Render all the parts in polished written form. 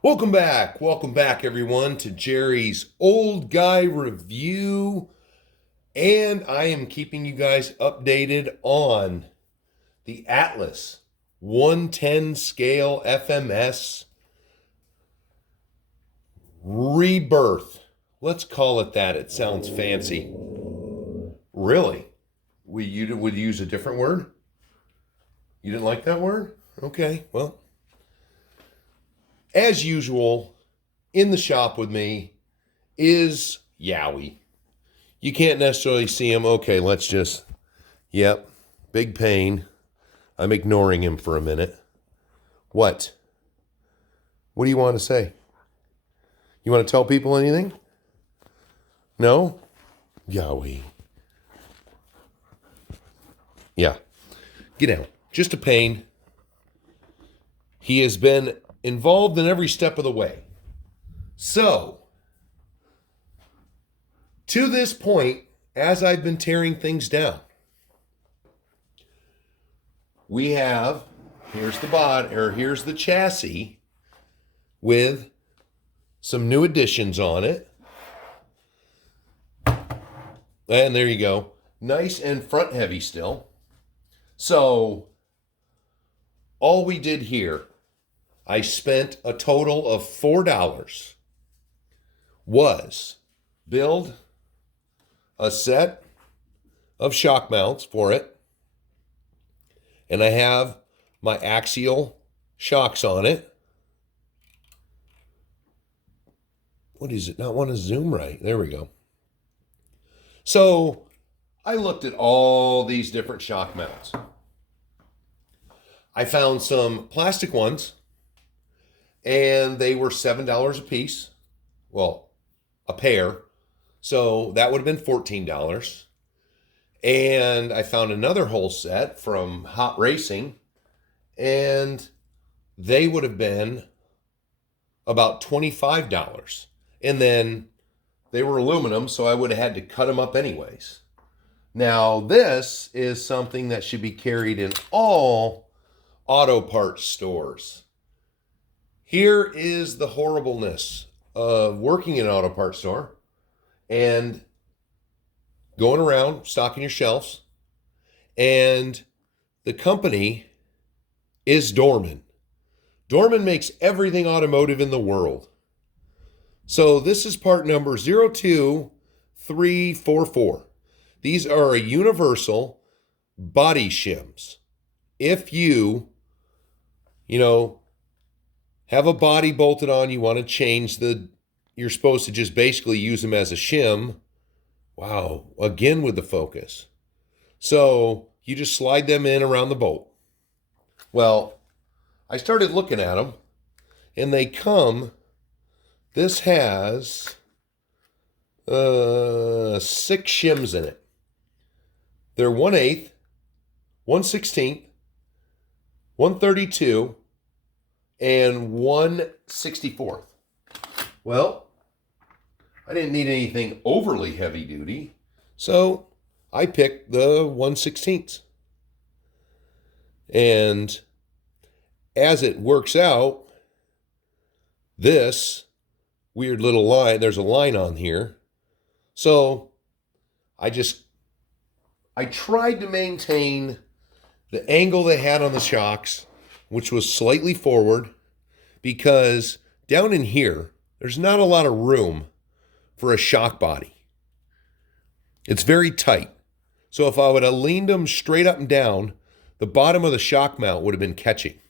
Welcome back, everyone, to Jerry's Old Guy Review. And I am keeping you guys updated on the Atlas 110 scale FMS rebirth. Let's call it that. It sounds fancy. Really? You would use a different word? You didn't like that word? Okay, well, as usual, in the shop with me is Yowie. You can't necessarily see him. Okay, yep, big pain. I'm ignoring him for a minute. What? What do you want to say? You want to tell people anything? No? Yowie. Yeah, get down. Just a pain. He has been involved in every step of the way. So, to this point, as I've been tearing things down, we have, here's the chassis with some new additions on it. And there you go. Nice and front heavy still. So, all we did here, I spent a total of $4, was build a set of shock mounts for it. And I have my axial shocks on it. What is it? Not want to zoom right. There we go. So I looked at all these different shock mounts. I found some plastic ones, and they were $7 a piece. Well, a pair. So that would have been $14. And I found another whole set from Hot Racing, and they would have been about $25. And then they were aluminum, so I would have had to cut them up anyways. Now, this is something that should be carried in all auto parts stores. Here is the horribleness of working in an auto parts store and going around stocking your shelves, and the company is Dorman. Dorman makes everything automotive in the world. So this is part number 02344. These are a universal body shims. If you have a body bolted on, you want to change you're supposed to just basically use them as a shim. Wow, again with the focus. So you just slide them in around the bolt. Well, I started looking at them, and they come, this has 6 shims in it. They're 1/8, 1/16, 1/32, and 1/64. Well, I didn't need anything overly heavy duty, so I picked the 1/16. And as it works out, this weird little line, there's a line on here. So I tried to maintain the angle they had on the shocks, which was slightly forward, because down in here, there's not a lot of room for a shock body. It's very tight. So if I would have leaned them straight up and down, the bottom of the shock mount would have been catching.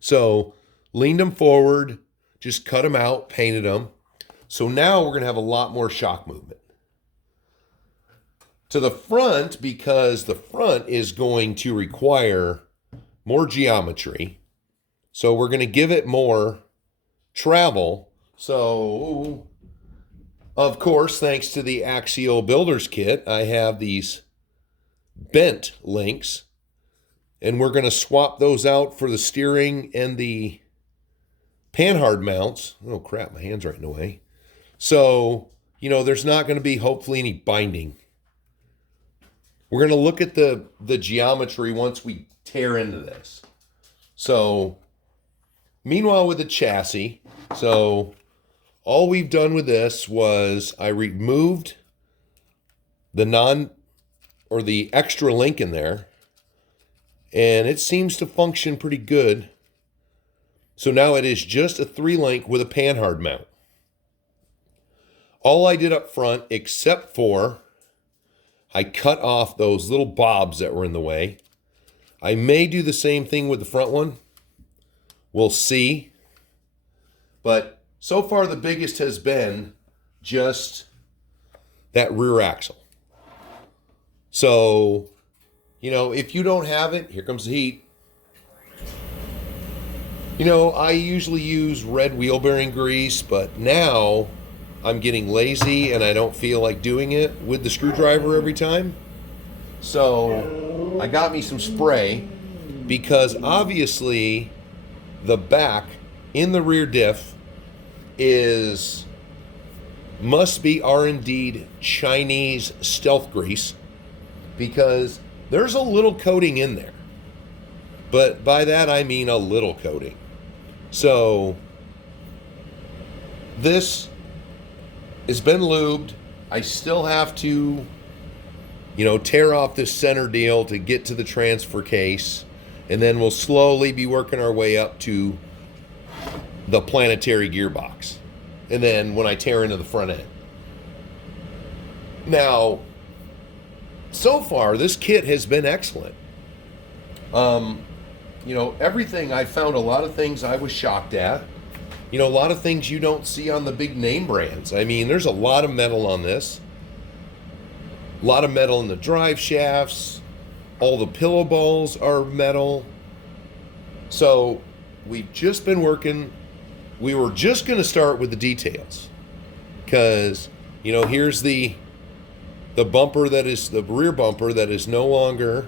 So leaned them forward, just cut them out, painted them. So now we're going to have a lot more shock movement. To the front, because the front is going to require more geometry. So we're going to give it more travel. So, of course, thanks to the Axial Builder's Kit, I have these bent links. And we're going to swap those out for the steering and the panhard mounts. Oh, crap, my hand's right in the way. So, there's not going to be, hopefully, any binding. We're going to look at the geometry once we tear into this. So, meanwhile, with the chassis, So all we've done with this was I removed the extra link in there, and it seems to function pretty good. So now it is just a 3-link with a panhard mount. All I did up front, except for I cut off those little bobs that were in the way. I may do the same thing with the front one. We'll see. But so far the biggest has been just that rear axle. So, if you don't have it, here comes the heat. I usually use red wheel bearing grease, but now I'm getting lazy and I don't feel like doing it with the screwdriver every time. So I got me some spray, because obviously the back in the rear diff must be R&D'd Chinese stealth grease, because there's a little coating in there. But by that I mean a little coating. So this has been lubed. I still have to, tear off this center deal to get to the transfer case. And then we'll slowly be working our way up to the planetary gearbox. And then when I tear into the front end. Now, so far, this kit has been excellent. Everything, I found a lot of things I was shocked at. A lot of things you don't see on the big name brands. I mean, there's a lot of metal on this. A lot of metal in the drive shafts. All the pillow balls are metal. So we've just been working. We were just going to start with the details. Because, here's the bumper that is the rear bumper that is no longer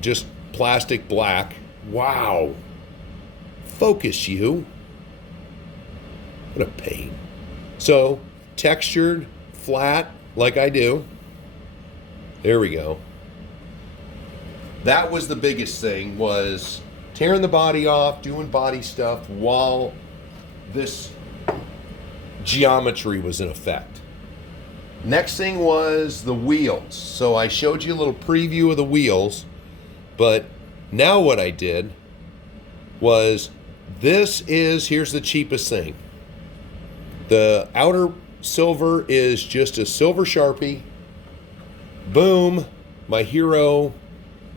just plastic black. Wow. Focus, you. What a pain. So, textured, flat, like I do. There we go. That was the biggest thing, was tearing the body off, doing body stuff while this geometry was in effect. Next thing was the wheels. So I showed you a little preview of the wheels, but now what I did was, here's the cheapest thing. The outer silver is just a silver Sharpie. Boom, my hero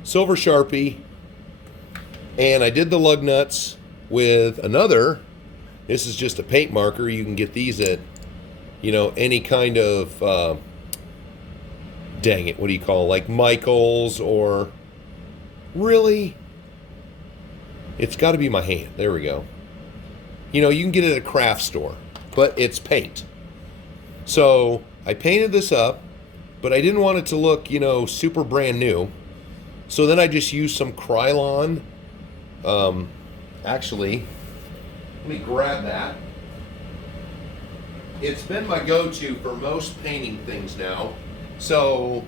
silver Sharpie. And I did the lug nuts with another. This is just a paint marker. You can get these at, any kind of, dang it, what do you call it? Like Michael's, or really? It's got to be my hand. There we go. You can get it at a craft store, but it's paint. So I painted this up, but I didn't want it to look, super brand new. So then I just used some Krylon. Actually, let me grab that. It's been my go-to for most painting things now. So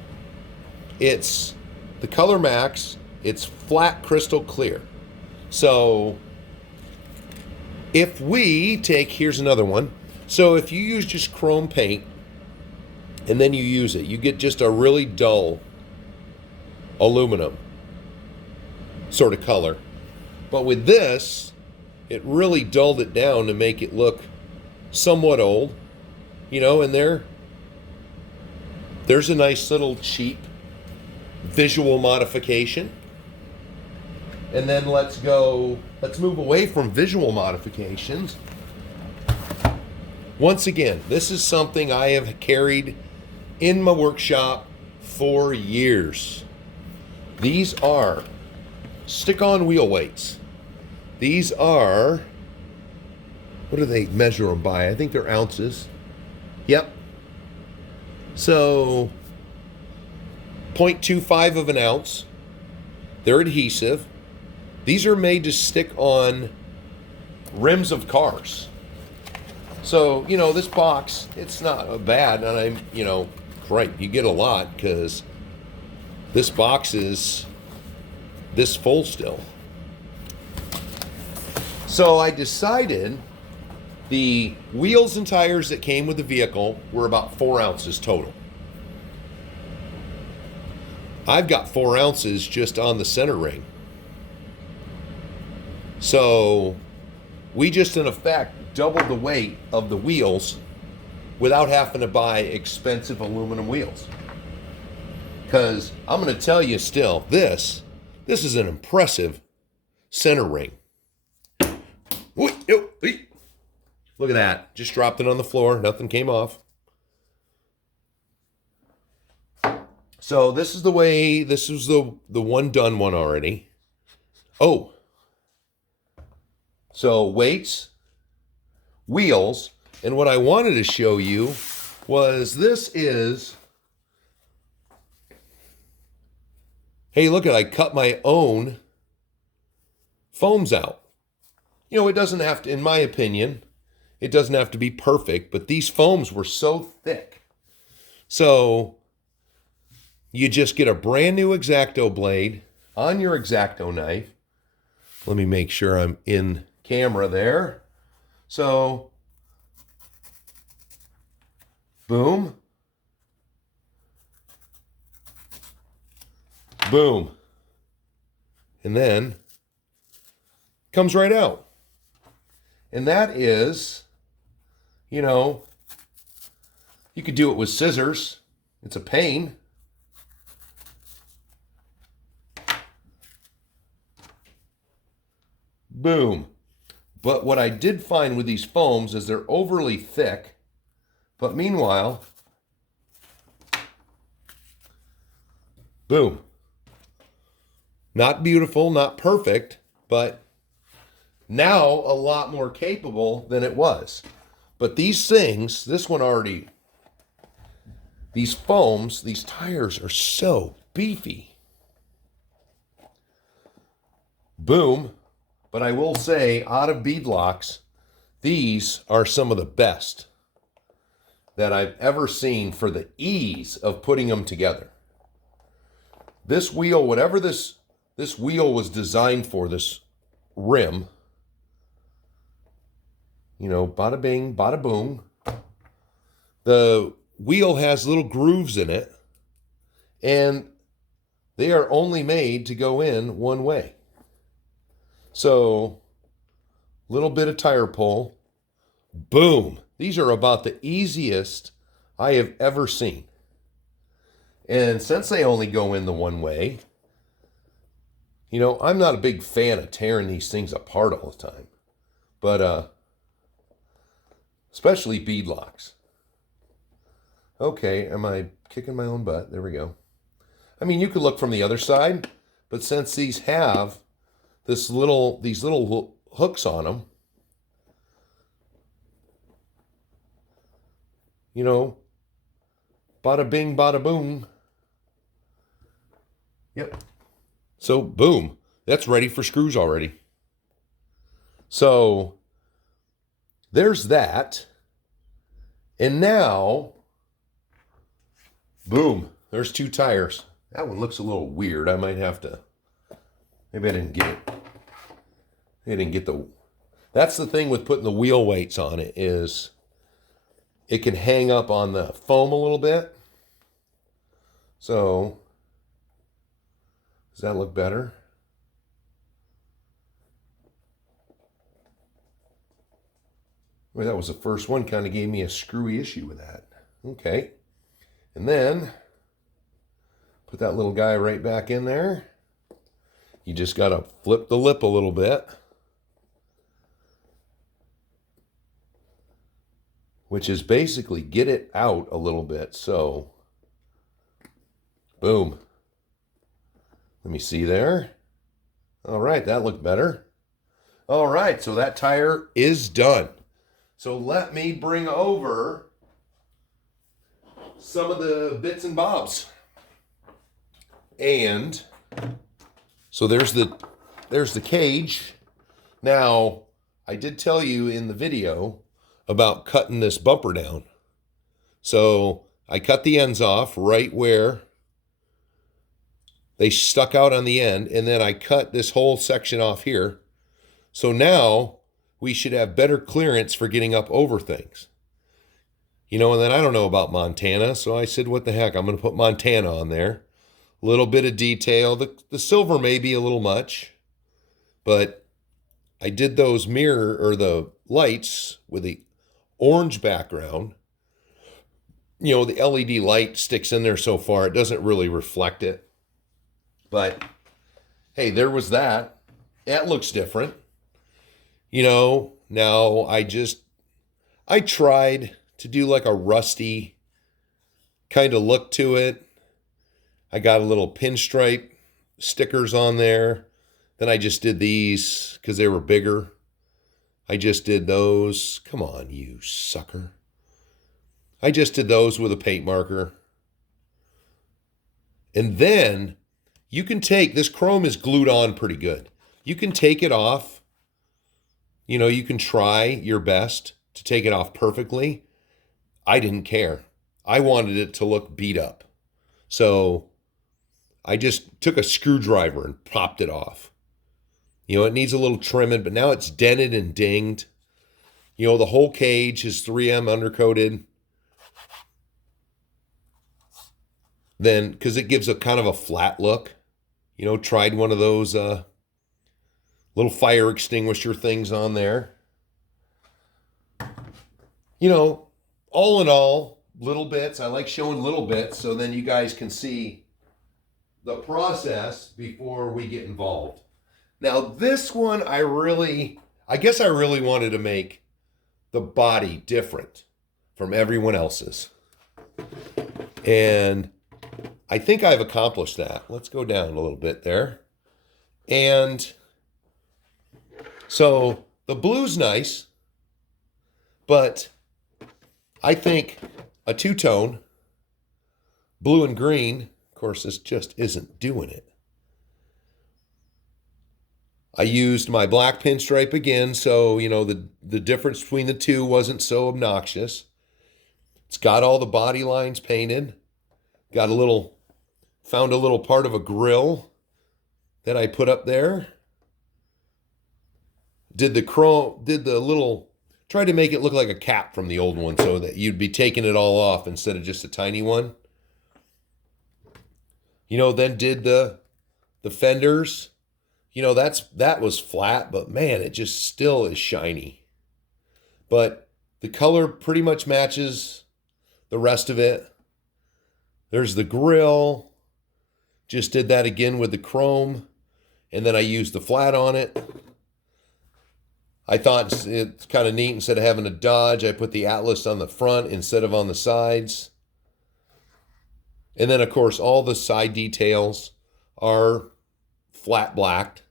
it's the Color Max. It's flat crystal clear. So if we take, here's another one. So if you use just chrome paint and then you use it, you get just a really dull aluminum sort of color. But with this, it really dulled it down to make it look somewhat old. And there's a nice little cheap visual modification. And then let's move away from visual modifications. Once again, this is something I have carried in my workshop for years. These are stick-on wheel weights. These are, what do they measure them by? I think they're ounces. Yep. So 0.25 of an ounce. They're adhesive. These are made to stick on rims of cars. So, this box, it's not bad. And right, you get a lot because this box is this full still. So I decided the wheels and tires that came with the vehicle were about 4 ounces total. I've got 4 ounces just on the center ring. So we just in effect doubled the weight of the wheels without having to buy expensive aluminum wheels. Because I'm going to tell you still, this is an impressive center ring. Look at that. Just dropped it on the floor. Nothing came off. So this is the way, this is the one done one already. Oh. So weights, wheels, and what I wanted to show you was this is, hey, look at, I cut my own foams out. You know, it doesn't have to, in my opinion, it doesn't have to be perfect, but these foams were so thick. So you just get a brand new X-Acto blade on your X-Acto knife. Let me make sure I'm in camera there. So, boom. Boom. And then comes right out. And that is, you know, you could do it with scissors. It's a pain. Boom. But what I did find with these foams is they're overly thick. But meanwhile, boom. Not beautiful, not perfect, but now a lot more capable than it was. But these things, this one already, these foams, these tires are so beefy. Boom. But I will say, out of beadlocks, these are some of the best that I've ever seen for the ease of putting them together. This wheel, whatever this wheel was designed for, this rim, you know, bada bing, bada boom. The wheel has little grooves in it, and they are only made to go in one way. So, little bit of tire pull, boom. These are about the easiest I have ever seen. And since they only go in the one way, you know, I'm not a big fan of tearing these things apart all the time. But, especially beadlocks. Okay, am I kicking my own butt? There we go. I mean, you could look from the other side, but since these have these little hooks on them, you know, bada bing, bada boom. Yep. So boom, that's ready for screws already. So there's that. And now, boom, there's 2 tires. That one looks a little weird. I might have to, maybe I didn't get it. I didn't get the, that's the thing with putting the wheel weights on it, is it can hang up on the foam a little bit. So, does that look better? Well, that was the first one, kind of gave me a screwy issue with that. Okay. And then, put that little guy right back in there. You just got to flip the lip a little bit, which is basically get it out a little bit. So, boom. Let me see there. All right, that looked better. All right, so that tire is done. So let me bring over some of the bits and bobs. And so there's the cage. Now, I did tell you in the video about cutting this bumper down. So I cut the ends off right where they stuck out on the end, and then I cut this whole section off here. So now we should have better clearance for getting up over things. And then I don't know about Montana, so I said, what the heck, I'm going to put Montana on there. A little bit of detail. The silver may be a little much, but I did those mirror or the lights with the orange background. The LED light sticks in there so far, it doesn't really reflect it. But hey, there was that. That looks different. Now I tried to do like a rusty kind of look to it. I got a little pinstripe stickers on there. Then I just did these because they were bigger. I just did those. Come on, you sucker. I just did those with a paint marker. And then you can take, this chrome is glued on pretty good. You can take it off. You can try your best to take it off perfectly. I didn't care. I wanted it to look beat up. So I just took a screwdriver and popped it off. It needs a little trimming, but now it's dented and dinged. The whole cage is 3M undercoated. Then, because it gives a kind of a flat look, tried one of those little fire extinguisher things on there. All in all, little bits. I like showing little bits so then you guys can see the process before we get involved. Now this one, I guess I really wanted to make the body different from everyone else's. And I think I've accomplished that. Let's go down a little bit there. And so the blue's nice, but I think a two-tone, blue and green, of course, this just isn't doing it. I used my black pinstripe again, so, the difference between the two wasn't so obnoxious. It's got all the body lines painted. Found a little part of a grill that I put up there. Tried to make it look like a cap from the old one so that you'd be taking it all off instead of just a tiny one. Then did the fenders. That was flat, but man, it just still is shiny. But the color pretty much matches the rest of it. There's the grill. Just did that again with the chrome. And then I used the flat on it. I thought it's kind of neat. Instead of having a Dodge, I put the Atlas on the front instead of on the sides. And then, of course, all the side details are flat blacked.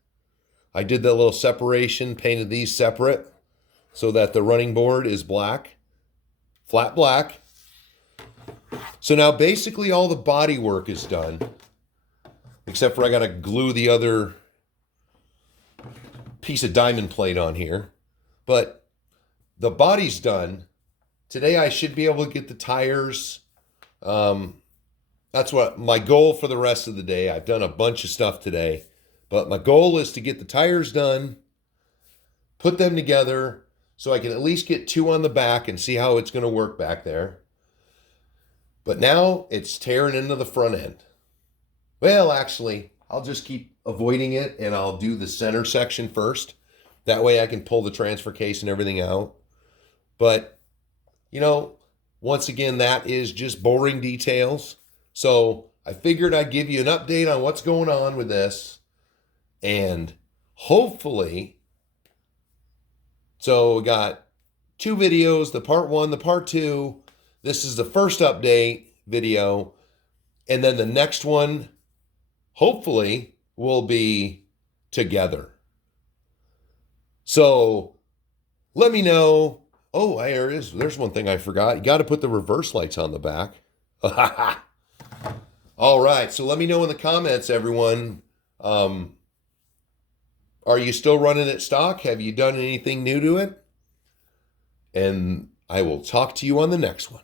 I did that little separation, painted these separate so that the running board is black, flat black. So now basically all the body work is done, except for I got to glue the other piece of diamond plate on here. But the body's done. Today I should be able to get the tires. That's what my goal for the rest of the day. I've done a bunch of stuff today, but my goal is to get the tires done, put them together so I can at least get two on the back and see how it's going to work back there. But now it's tearing into the front end. Well, actually, I'll just keep avoiding it and I'll do the center section first. That way I can pull the transfer case and everything out. But, once again, that is just boring details. So I figured I'd give you an update on what's going on with this. And hopefully, so we got two videos, the part one, the part two. This is the first update video. And then the next one, hopefully, will be together. So let me know. Oh, there it is. There's one thing I forgot. You got to put the reverse lights on the back. All right. So let me know in the comments, everyone. Are you still running it stock? Have you done anything new to it? And I will talk to you on the next one.